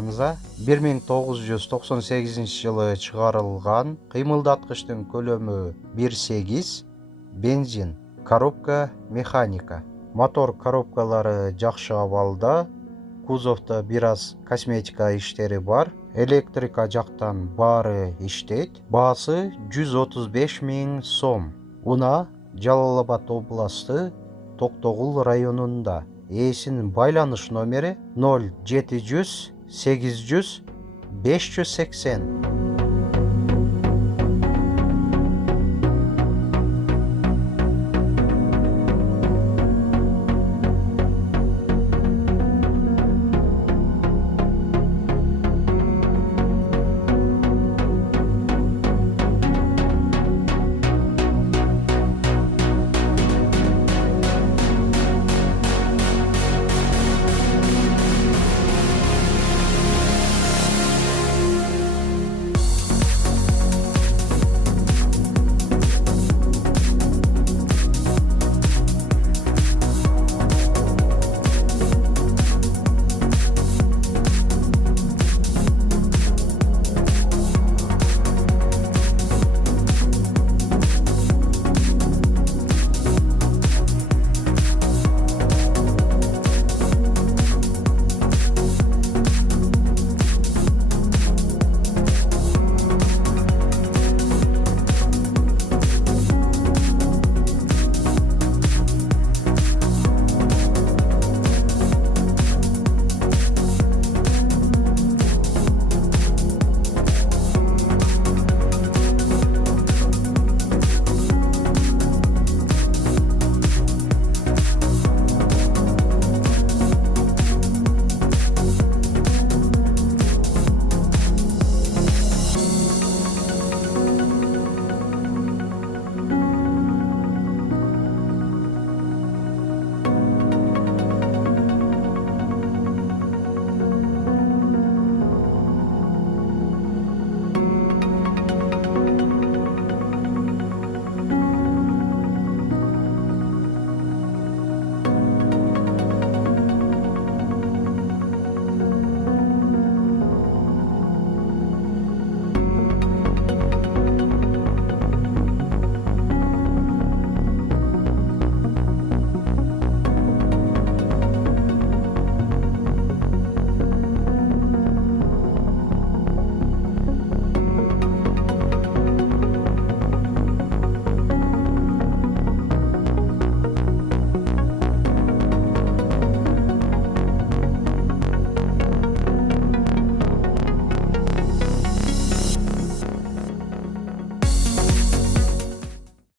Монза 1998 жылы чыгарылган. Кыймылдаткычтын көлөмү 1.8, бензин, коробка механика. Мотор коробкалары жакшы абалда, кузовдо бир аз косметика иштери бар. Электрика жактан баары иштейт. Баасы 135 000 сом. Уна Жалал Абад областы Токтогул районунда. Ээсинин байланыш номери 0700 800 580.